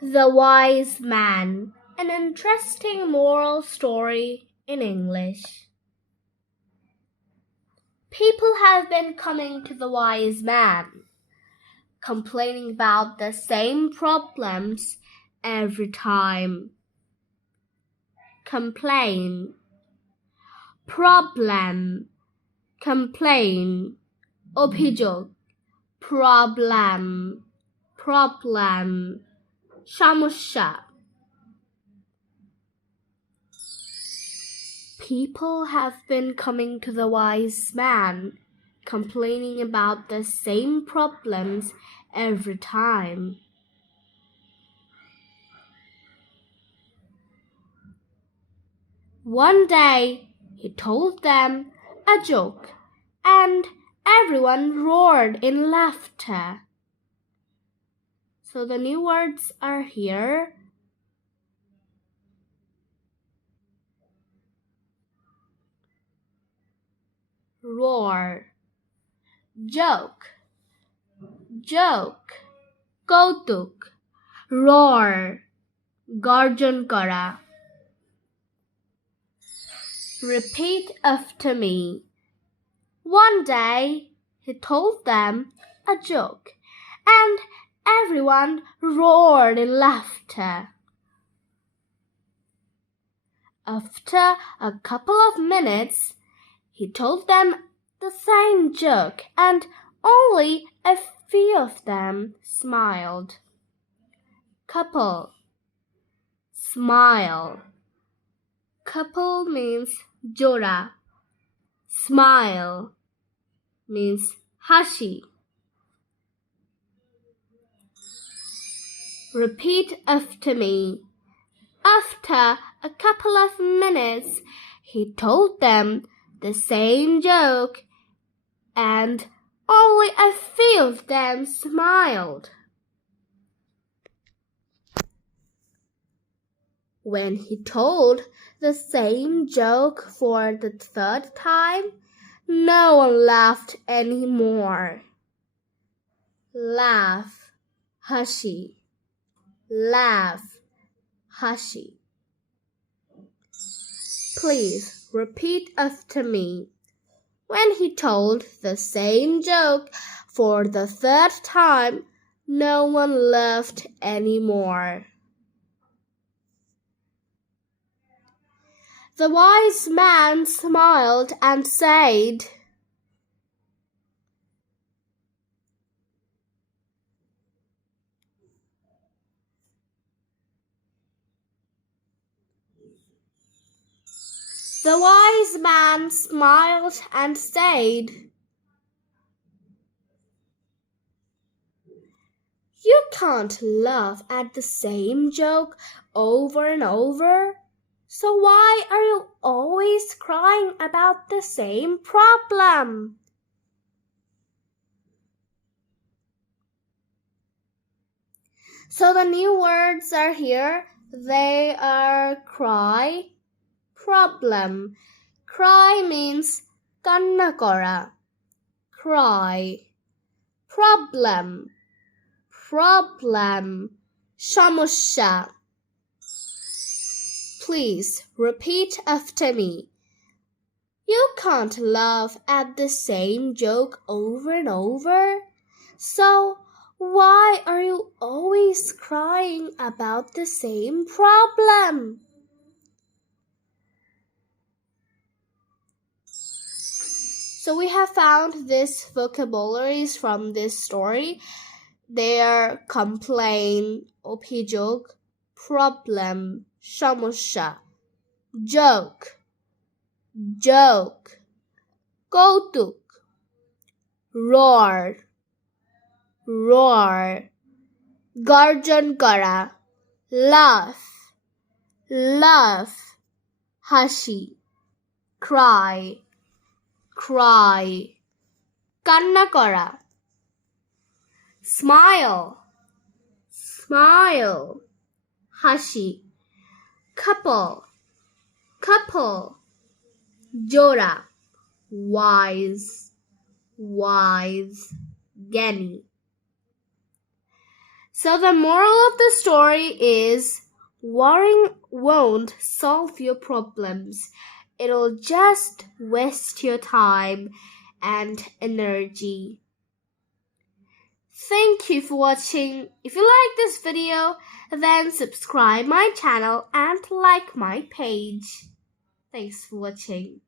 The Wise Man, an interesting moral story in English. People have been coming to the wise man, complaining about the same problems every time. Complain, problem, complain, অভিযোগ, problem, সমস্যা. People have been coming to the wise man, complaining about the same problems every time. One day, he told them a joke, and everyone roared in laughter. So the new words are here. Roar, joke, joke, কৌতুক, roar, গর্জন করা. Repeat after me. One day, he told them a joke, and everyone roared in laughter. After a couple of minutes, he told them the same joke, and only a few of them smiled. Couple, smile. Couple means jora. Smile means hashi. Repeat after me. After a couple of minutes, he told them the same joke, and only a few of them smiled. When he told the same joke for the third time, no one laughed anymore. Laugh, hashi. Laugh, hashi. Please repeat after me. When he told the same joke for the third time, no one laughed anymore. The wise man smiled and said, The wise man smiled and said, You can't laugh at the same joke over and over. So why are you always crying about the same problem? So the new words are here. They are cry, problem. Cry means কান্না করা. Cry. Problem. Problem. সমস্যা. Please repeat after me. You can't laugh at the same joke over and over. So why are you always crying about the same problem? So we have found these vocabularies from this story. They are complain, অভিযোগ, problem, সমস্যা, joke, joke, কৌতুক, roar, roar, গর্জন করা, laugh, laugh, হাসি, cry, cry, কান্না করা, smile, smile, হাসি, couple, couple, জোড়া, wise, wise, জ্ঞানী. So the moral of the story is worrying won't solve your problems. It'll just waste your time and energy. Thank you for watching. If you like this video, then subscribe my channel and like my page. Thanks for watching.